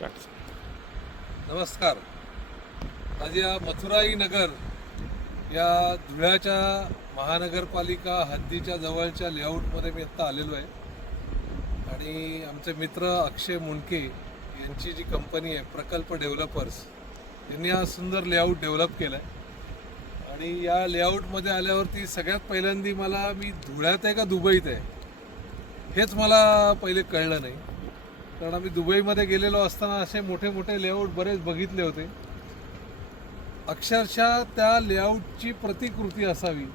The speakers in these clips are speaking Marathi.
नमस्कार. आज या मथुराई नगर या धुळ्याच्या महानगरपालिका हद्दीच्या जवळच्या लेआउटमध्ये मी आत्ता आलेलो आहे आणि आमचे मित्र अक्षय मुंडके यांची जी कंपनी आहे प्रकल्प डेव्हलपर्स यांनी हा सुंदर लेआउट डेव्हलप केला आहे आणि या लेआउटमध्ये आल्यावरती सगळ्यात पहिल्यांदा मला मी धुळ्यात आहे का दुबईत आहे हेच मला पहिले कळलं नाही. कारण आम्ही दुबईमध्ये गेलेलो असताना असे मोठे मोठे लेआउट बरेच बघितले होते. अक्षरशः त्या लेआउटची प्रतिकृती असावी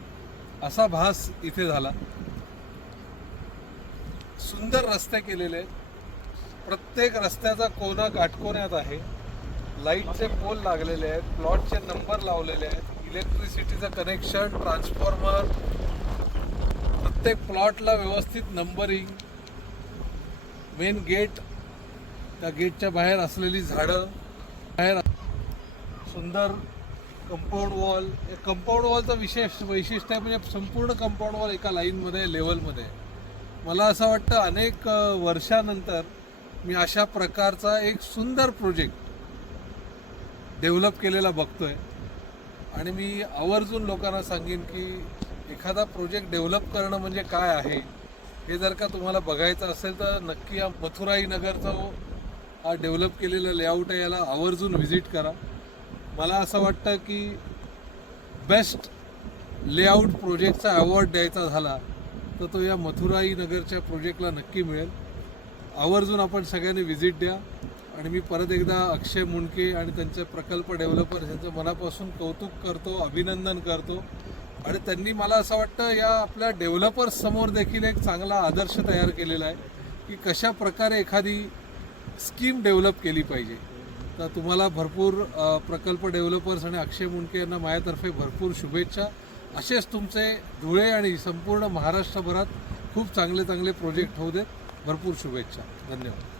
असा भास इथे झाला. सुंदर रस्ते केलेले आहेत. प्रत्येक रस्त्याचा कोना काटकोन्यात आहे. लाईटचे पोल लागलेले आहेत, प्लॉटचे नंबर लावलेले आहेत, इलेक्ट्रिसिटीचं कनेक्शन, ट्रान्सफॉर्मर, प्रत्येक प्लॉटला व्यवस्थित नंबरिंग, मेन गेट, त्या गेटच्या बाहेर असलेली झाडं, बाहेर सुंदर कंपाऊंड वॉल. कंपाऊंड वॉलचं विशेष वैशिष्ट्य आहे म्हणजे संपूर्ण कंपाऊंड वॉल एका लाईनमध्ये लेवलमध्ये. मला असं वाटतं अनेक वर्षानंतर मी अशा प्रकारचा एक सुंदर प्रोजेक्ट डेव्हलप केलेला बघतोय आणि मी आवर्जून लोकांना सांगेन की एखादा प्रोजेक्ट डेव्हलप करणं म्हणजे काय आहे हे जर का तुम्हाला बघायचं असेल तर नक्की या मथुराई नगरचा हा डेव्हलप केलेला लेआउट आहे, याला आवर्जून व्हिजिट करा. मला असं वाटतं की बेस्ट लेआउट प्रोजेक्टचा अवॉर्ड द्यायचा झाला तर तो या मथुराई नगरच्या प्रोजेक्टला नक्की मिळेल. आवर्जून आपण सगळ्यांनी व्हिजिट द्या आणि मी परत एकदा अक्षय मुंडके आणि त्यांचे प्रकल्प डेव्हलपर्स यांचं मनापासून कौतुक करतो, अभिनंदन करतो. आणि त्यांनी मला असं वाटतं या आपल्या डेव्हलपर्स समोर देखील एक चांगला आदर्श तयार केलेला आहे की कशा प्रकारे एखादी स्कीम डेव्हलप केली पाहिजे. तर तुम्हाला भरपूर प्रकल्प डेव्हलपर्स आणि अक्षय मुंडके यांना माझ्यातर्फे भरपूर शुभेच्छा. असेच तुमचे धुळे आणि संपूर्ण महाराष्ट्रभरात खूप चांगले चांगले प्रोजेक्ट होऊ देत. भरपूर शुभेच्छा. धन्यवाद.